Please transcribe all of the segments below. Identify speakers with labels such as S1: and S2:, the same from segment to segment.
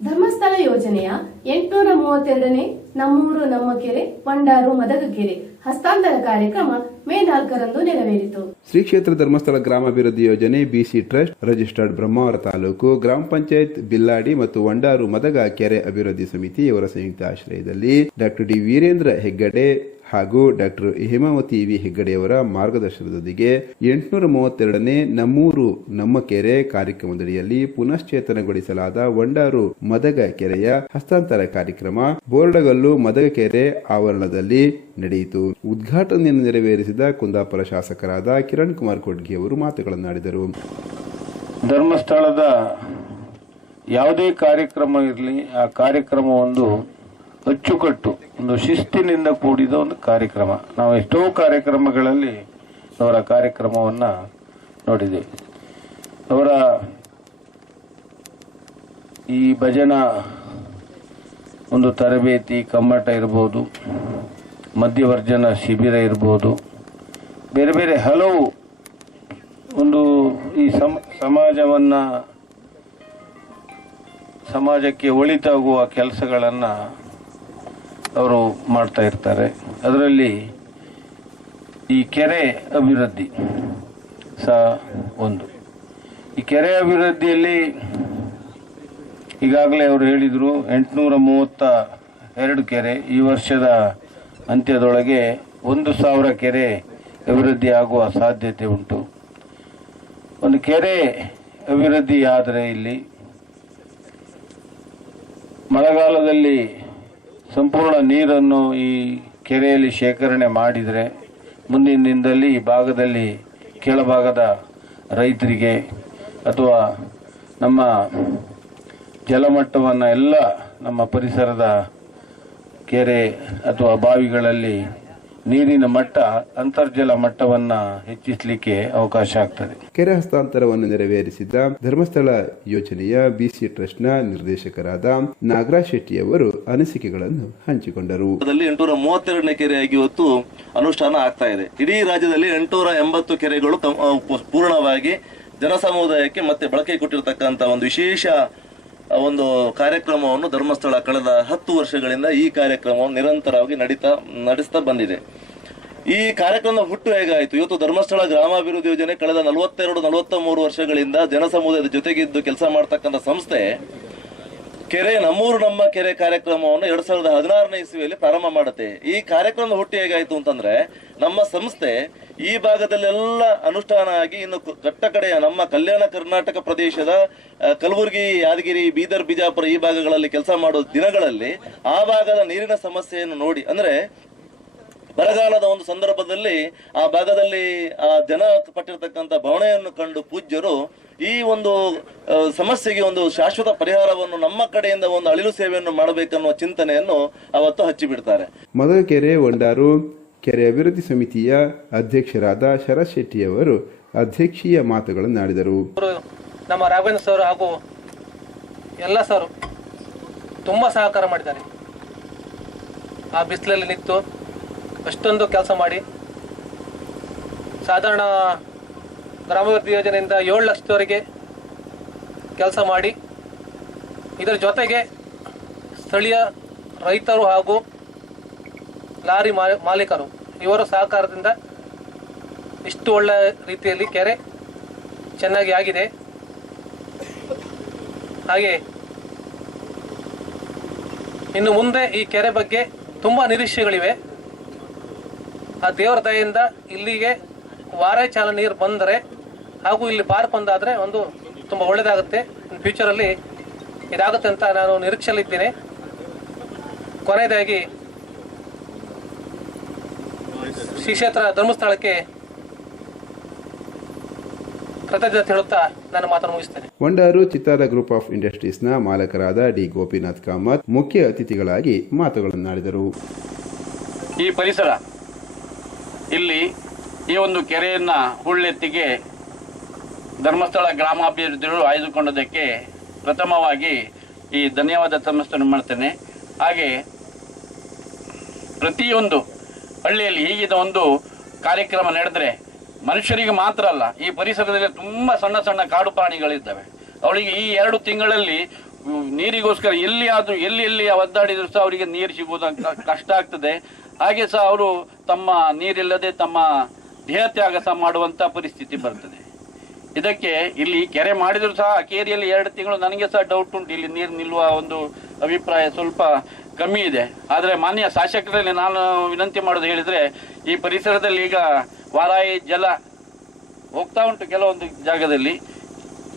S1: ಧರ್ಮಸ್ಥಳ ಯೋಜನೆಯ ಎಂಟುನೂರ ಮೂವತ್ತೆರಡನೇ ನಮ್ಮೂರು ನಮ್ಮ ಕೆರೆ ಪಂಡಾರು, ಮದಗಕೆರೆ ಹಸ್ತಾಂತರ ಕಾರ್ಯಕ್ರಮ ಮೇ ನಾಲ್ಕರಂದು ನೆರವೇರಿತು.
S2: ಶ್ರೀ ಕ್ಷೇತ್ರ ಧರ್ಮಸ್ಥಳ ಗ್ರಾಮಾಭಿವೃದ್ಧಿ ಯೋಜನೆ B C trust, registered Brahmavar taluk, ಗ್ರಾಮ ಪಂಚಾಯತ್, ಬಿಲ್ಲಾಡಿ ಮತ್ತು ವಂಡಾರು, ಮದಗ ಕೆರೆ ಅಭಿವೃದ್ಧಿ ಸಮಿತಿ ಇವರ ಸಂಯುಕ್ತ ಆಶ್ರಯದಲ್ಲಿ ಡಾಕ್ಟರ್ ಡಿ ವೀರೇಂದ್ರ ಹೆಗ್ಗಡೆ ಹಾಗೂ ಡಾಕ್ಟರ್ ಹೇಮಾವತಿ ವಿ ಹೆಗ್ಗಡೆಯವರ ಮಾರ್ಗದರ್ಶನದೊಂದಿಗೆ ಎಂಟುನೂರ ಮೂವತ್ತೆರಡನೇ ನಮ್ಮೂರು ನಮ್ಮ ಕೆರೆ ಕಾರ್ಯಕ್ರಮದಡಿಯಲ್ಲಿ ಪುನಶ್ಚೇತನಗೊಳಿಸಲಾದ ವಂಡಾರು ಮದಗ ಕೆರೆಯ ಹಸ್ತಾಂತರ ಕಾರ್ಯಕ್ರಮ ಬೋರ್ಡಗಲ್ಲು ಮದಗ ಕೆರೆ ಆವರಣದಲ್ಲಿ ನಡೆಯಿತು. ಉದ್ಘಾಟನೆಯನ್ನು ನೆರವೇರಿಸಿದ ಕುಂದಾಪುರ ಶಾಸಕರಾದ ಕಿರಣ್ ಕುಮಾರ್ ಕೊಡ್ಗಿ ಅವರು ಮಾತುಗಳನ್ನಾಡಿದರು.
S3: ಧರ್ಮಸ್ಥಳದ ಯಾವುದೇ ಕಾರ್ಯಕ್ರಮ ಇರಲಿ, ಆ ಕಾರ್ಯಕ್ರಮ ಒಂದು ಅಚ್ಚುಕಟ್ಟು, ಒಂದು ಶಿಸ್ತಿನಿಂದ ಕೂಡಿದ ಒಂದು ಕಾರ್ಯಕ್ರಮ. ನಾವು ಎಷ್ಟೋ ಕಾರ್ಯಕ್ರಮಗಳಲ್ಲಿ ಅವರ ಕಾರ್ಯಕ್ರಮವನ್ನ ನೋಡಿದ್ದೇವೆ ಅವರ ಈ ಭಜನಾ ಒಂದು ತರಬೇತಿ, ಕಮ್ಮಟ ಇರ್ಬೋದು ಮಧ್ಯವರ್ಜನ ಶಿಬಿರ ಇರ್ಬೋದು, ಬೇರೆ ಬೇರೆ ಹಲವು ಒಂದು ಈ ಸಮ, ಸಮಾಜವನ್ನ ಸಮಾಜಕ್ಕೆ ಒಳಿತಾಗುವ ಕೆಲಸಗಳನ್ನು ಅವರು ಮಾಡ್ತಾ ಇರ್ತಾರೆ. ಅದರಲ್ಲಿ ಈ ಕೆರೆ ಅಭಿವೃದ್ಧಿ ಸಹ ಒಂದು. ಈ ಕೆರೆ ಅಭಿವೃದ್ಧಿಯಲ್ಲಿ ಈಗಾಗಲೇ ಅವರು ಹೇಳಿದರು ಎಂಟುನೂರ ಮೂವತ್ತ ಎರಡು ಕೆರೆ ಈ ವರ್ಷದ ಅಂತ್ಯದೊಳಗೆ ಒಂದು ಸಾವಿರ ಕೆರೆ ಅಭಿವೃದ್ಧಿ ಆಗುವ ಸಾಧ್ಯತೆ ಉಂಟು. ಒಂದು ಕೆರೆ ಅಭಿವೃದ್ಧಿ ಆದರೆ ಇಲ್ಲಿ ಮಳೆಗಾಲದಲ್ಲಿ ಸಂಪೂರ್ಣ ನೀರನ್ನು ಈ ಕೆರೆಯಲ್ಲಿ ಶೇಖರಣೆ ಮಾಡಿದರೆ ಮುಂದಿನ ಈ ಭಾಗದಲ್ಲಿ ಕೆಳಭಾಗದ ರೈತರಿಗೆ ಅಥವಾ ನಮ್ಮ ಜಲಮಟ್ಟವನ್ನು ಎಲ್ಲ ನಮ್ಮ ಪರಿಸರದ ಕೆರೆ ಅಥವಾ ಬಾವಿಗಳಲ್ಲಿ ನೀರಿನ ಮಟ್ಟ ಅಂತರ್ಜಲ ಮಟ್ಟವನ್ನ ಹೆಚ್ಚಿಸಲಿಕ್ಕೆ ಅವಕಾಶ ಆಗ್ತದೆ.
S2: ಕೆರೆ ಹಸ್ತಾಂತರವನ್ನು ನೆರವೇರಿಸಿದ ಧರ್ಮಸ್ಥಳ ಯೋಜನೆಯ ಬಿಸಿ ಟ್ರಸ್ಟ್ನ ನಿರ್ದೇಶಕರಾದ ನಾಗರಾಜ್ ಶೆಟ್ಟಿಯವರು ಅನಿಸಿಕೆಗಳನ್ನು ಹಂಚಿಕೊಂಡರು.
S4: ಎಂಟುನೂರ ಮೂವತ್ತೆರಡನೇ ಕೆರೆಯಾಗಿ ಇವತ್ತು ಅನುಷ್ಠಾನ ಆಗ್ತಾ ಇದೆ. ಇಡೀ ರಾಜ್ಯದಲ್ಲಿ ಎಂಟುನೂರ ಎಂಬತ್ತು ಕೆರೆಗಳು ಪೂರ್ಣವಾಗಿ ಜನಸಮುದಾಯಕ್ಕೆ ಮತ್ತೆ ಬಳಕೆ ಕೊಟ್ಟಿರತಕ್ಕಂತ ಒಂದು ವಿಶೇಷ ಒಂದು ಕಾರ್ಯಕ್ರಮವನ್ನು ಧರ್ಮಸ್ಥಳ ಕಳೆದ ಹತ್ತು ವರ್ಷಗಳಿಂದ ಈ ಕಾರ್ಯಕ್ರಮವನ್ನು ನಿರಂತರವಾಗಿ ನಡೀತಾ, ನಡೆಸ್ತಾ ಬಂದಿದೆ. ಈ ಕಾರ್ಯಕ್ರಮದ ಹುಟ್ಟು ಹೇಗಾಯಿತು? ಇವತ್ತು ಧರ್ಮಸ್ಥಳ ಗ್ರಾಮಾಭಿವೃದ್ಧಿ ಯೋಜನೆ ಕಳೆದ ನಲವತ್ತೆರಡು ನಲವತ್ತ ಮೂರು ವರ್ಷಗಳಿಂದ ಜನಸಮುದಾಯದ ಜೊತೆಗಿದ್ದು ಕೆಲಸ ಮಾಡ್ತಕ್ಕಂಥ ಸಂಸ್ಥೆ ಕೆರೆ, ನಮ್ಮೂರು ನಮ್ಮ ಕೆರೆ ಕಾರ್ಯಕ್ರಮವನ್ನು ಎರಡ್ ಸಾವಿರದ ಹದಿನಾರನೇ ಇಸ್ವಿಯಲ್ಲಿ ಪ್ರಾರಂಭ ಮಾಡುತ್ತೆ. ಈ ಕಾರ್ಯಕ್ರಮದ ಹುಟ್ಟು ಹೇಗಾಯ್ತು ಅಂತಂದ್ರೆ, ನಮ್ಮ ಸಂಸ್ಥೆ ಈ ಭಾಗದಲ್ಲೆಲ್ಲ ಅನುಷ್ಠಾನ ಆಗಿ ಇನ್ನು ಕಟ್ಟ ಕಡೆಯ ನಮ್ಮ ಕಲ್ಯಾಣ ಕರ್ನಾಟಕ ಪ್ರದೇಶದ ಕಲಬುರಗಿ, ಯಾದಗಿರಿ, ಬೀದರ್, ಬಿಜಾಪುರ ಈ ಭಾಗಗಳಲ್ಲಿ ಕೆಲಸ ಮಾಡೋ ದಿನಗಳಲ್ಲಿ ಆ ಭಾಗದ ನೀರಿನ ಸಮಸ್ಯೆಯನ್ನು ನೋಡಿ, ಅಂದ್ರೆ ಬರಗಾಲದ ಒಂದು ಸಂದರ್ಭದಲ್ಲಿ ಆ ಭಾಗದಲ್ಲಿ ಆ ಜನ ಪಟ್ಟಿರ್ತಕ್ಕಂಥ ಭವಣೆಯನ್ನು ಕಂಡು ಪೂಜ್ಯರು ಈ ಒಂದು ಸಮಸ್ಯೆಗೆ ಒಂದು ಶಾಶ್ವತ ಪರಿಹಾರವನ್ನು ನಮ್ಮ ಕಡೆಯಿಂದ ಒಂದು ಅಳಿಲು ಸೇವೆಯನ್ನು ಮಾಡಬೇಕನ್ನುವ ಚಿಂತನೆಯನ್ನು ಅವತ್ತು ಹಚ್ಚಿಬಿಡ್ತಾರೆ.
S2: ಮದಕೆರೆ ಕೆರೆ ವಂಡಾರು. ಕೆರೆ ಅಭಿವೃದ್ಧಿ ಸಮಿತಿಯ ಅಧ್ಯಕ್ಷರಾದ ಶರತ್ ಶೆಟ್ಟಿಯವರು ಅಧ್ಯಕ್ಷೀಯ ಮಾತುಗಳನ್ನು
S5: ಆಡಿದರು. ನಮ್ಮ ರಾಘವೇಂದ್ರ ಸರ್ ಹಾಗೂ ಎಲ್ಲ ಸರ್ ತುಂಬ ಸಹಕಾರ ಮಾಡಿದ್ದಾರೆ. ಆ ಬಿಸಿಲಲ್ಲಿ ನಿಂತು ಅಷ್ಟೊಂದು ಕೆಲಸ ಮಾಡಿ ಸಾಧಾರಣ ಗ್ರಾಮಾಭಿವೃದ್ಧಿ ಯೋಜನೆಯಿಂದ ಏಳು ಲಕ್ಷದವರೆಗೆ ಕೆಲಸ ಮಾಡಿ ಇದರ ಜೊತೆಗೆ ಸ್ಥಳೀಯ ರೈತರು ಹಾಗೂ ಲಾರಿ ಮಾಲೀಕರು. ಇವರ ಸಹಕಾರದಿಂದ ಇಷ್ಟು ಒಳ್ಳೆ ರೀತಿಯಲ್ಲಿ ಕೆರೆ ಚೆನ್ನಾಗಿ ಆಗಿದೆ. ಹಾಗೆ ಇನ್ನು ಮುಂದೆ ಈ ಕೆರೆ ಬಗ್ಗೆ ತುಂಬ ನಿರೀಕ್ಷೆಗಳಿವೆ. ಆ ದೇವರ ದಯೆಯಿಂದ ಇಲ್ಲಿಗೆ ವಾರ ಚಾಲ ನೀರು ಬಂದರೆ ಹಾಗೂ ಇಲ್ಲಿ ಪಾರ್ಕ್ ಒಂದಾದರೆ ಒಂದು ತುಂಬ ಒಳ್ಳೆಯದಾಗುತ್ತೆ. ಫ್ಯೂಚರಲ್ಲಿ ಇದಾಗುತ್ತೆ ಅಂತ ನಾನು ನಿರೀಕ್ಷೆಯಲ್ಲಿದ್ದೇನೆ. ಕೊನೆಯದಾಗಿ ಶ್ರೀ ಕ್ಷೇತ್ರ ಧರ್ಮಸ್ಥಳಕ್ಕೆ ಕೃತಜ್ಞತೆ ಹೇಳುತ್ತಾ ನನ್ನ ಮಾತನ್ನು ಮುಗಿಸ್ತೇನೆ.
S2: ವಂಡಾರು ಚಿತ್ತಾರ ಗ್ರೂಪ್ ಆಫ್ ಇಂಡಸ್ಟ್ರೀಸ್ನ ಮಾಲಕರಾದ ಡಿ ಗೋಪಿನಾಥ್ ಕಾಮತ್ ಮುಖ್ಯ ಅತಿಥಿಗಳಾಗಿ ಮಾತುಗಳನ್ನಾಡಿದರು.
S6: ಈ ಪರಿಸರ ಇಲ್ಲಿ ಈ ಒಂದು ಕೆರೆಯನ್ನ ಹುಳ್ಳೆತ್ತಿಗೆ ಧರ್ಮಸ್ಥಳ ಗ್ರಾಮಾಭಿವೃದ್ಧಿಗಳು ಆಯ್ದುಕೊಂಡದಕ್ಕೆ ಪ್ರಥಮವಾಗಿ ಈ ಧನ್ಯವಾದ ಸಮಸ್ತನ್ನು ಮಾಡ್ತೇನೆ. ಹಾಗೆ ಪ್ರತಿಯೊಂದು ಹಳ್ಳಿಯಲ್ಲಿ ಹೀಗಿದ ಒಂದು ಕಾರ್ಯಕ್ರಮ ನಡೆದರೆ ಮನುಷ್ಯರಿಗೆ ಮಾತ್ರ ಅಲ್ಲ, ಈ ಪರಿಸರದಲ್ಲಿ ತುಂಬ ಸಣ್ಣ ಸಣ್ಣ ಕಾಡು ಪ್ರಾಣಿಗಳಿದ್ದಾವೆ. ಅವಳಿಗೆ ಈ ಎರಡು ತಿಂಗಳಲ್ಲಿ ನೀರಿಗೋಸ್ಕರ ಎಲ್ಲಿ ಆದರೂ ಎಲ್ಲಿ ಎಲ್ಲಿ ಒದ್ದಾಡಿದ್ರು ಸಹ ಅವರಿಗೆ ನೀರು ಸಿಗುವುದು ಕಷ್ಟ ಆಗ್ತದೆ. ಹಾಗೆ ಸಹ ಅವರು ತಮ್ಮ ನೀರಿಲ್ಲದೆ ತಮ್ಮ ದೇಹತ್ಯಾಗ ಸಹ ಮಾಡುವಂಥ ಪರಿಸ್ಥಿತಿ ಬರ್ತದೆ. ಇದಕ್ಕೆ ಇಲ್ಲಿ ಕೆರೆ ಮಾಡಿದ್ರು ಸಹ ಕೇರಿಯಲ್ಲಿ ಎರಡು ತಿಂಗಳು ನನಗೆ ಸಹ ಡೌಟ್ ಉಂಟು, ಇಲ್ಲಿ ನೀರು ನಿಲ್ಲುವ ಒಂದು ಅಭಿಪ್ರಾಯ ಸ್ವಲ್ಪ ಕಮ್ಮಿ ಇದೆ. ಆದರೆ ಮಾನ್ಯ ಶಾಸಕರಲ್ಲಿ ನಾನು ವಿನಂತಿ ಮಾಡೋದು ಹೇಳಿದರೆ, ಈ ಪರಿಸರದಲ್ಲಿ ಈಗ ವಾರಾಯಿ ಜಲ ಹೋಗ್ತಾ ಉಂಟು ಕೆಲವೊಂದು ಜಾಗದಲ್ಲಿ.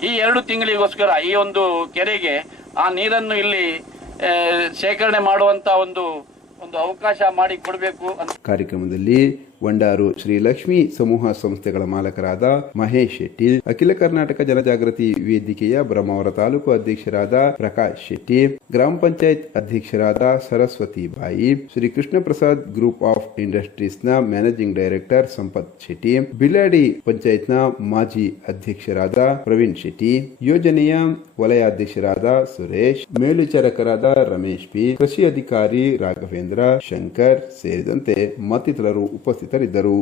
S6: ಈ ಎರಡು ತಿಂಗಳಿಗೋಸ್ಕರ ಈ ಒಂದು ಕೆರೆಗೆ ಆ ನೀರನ್ನು ಇಲ್ಲಿ ಶೇಖರಣೆ ಮಾಡುವಂಥ ಒಂದು ಒಂದು ಅವಕಾಶ ಮಾಡಿ ಕೊಡಬೇಕು
S2: ಕಾರ್ಯಕ್ರಮದಲ್ಲಿ ವಂಡಾರು ಶ್ರೀ ಲಕ್ಷ್ಮಿ ಸಮೂಹ ಸಂಸ್ಥೆಗಳ ಮಾಲಕರಾದ ಮಹೇಶ್ ಶೆಟ್ಟಿ, ಅಖಿಲ ಕರ್ನಾಟಕ ಜನಜಾಗೃತಿ ವೇದಿಕೆಯ ಬ್ರಹ್ಮಾವರ ತಾಲೂಕು ಅಧ್ಯಕ್ಷರಾದ ಪ್ರಕಾಶ್ ಶೆಟ್ಟಿ, ಗ್ರಾಮ ಪಂಚಾಯತ್ ಅಧ್ಯಕ್ಷರಾದ ಸರಸ್ವತಿ ಬಾಯಿ, ಶ್ರೀ ಕೃಷ್ಣ ಪ್ರಸಾದ್ ಗ್ರೂಪ್ ಆಫ್ ಇಂಡಸ್ಟ್ರೀಸ್ನ ಮ್ಯಾನೇಜಿಂಗ್ ಡೈರೆಕ್ಟರ್ ಸಂಪತ್ ಶೆಟ್ಟಿ ಬಿಲಾಡಿ ಪಂಚಾಯತ್ನ ಮಾಜಿ ಅಧ್ಯಕ್ಷರಾದ ಪ್ರವೀಣ್ ಶೆಟ್ಟಿ, ಯೋಜನೆಯ ವಲಯಾಧ್ಯಕ್ಷರಾದ ಸುರೇಶ್, ಮೇಲ್ವಿಚಾರಕರಾದ ರಮೇಶ್ ಪಿ, ಕೃಷಿ ಅಧಿಕಾರಿ ರಾಘವೇಂದ್ರ ಶಂಕರ್ ಸೇರಿದಂತೆ ಮತ್ತಿತರರು ಉಪಸ್ಥಿತರಿದ್ದರು.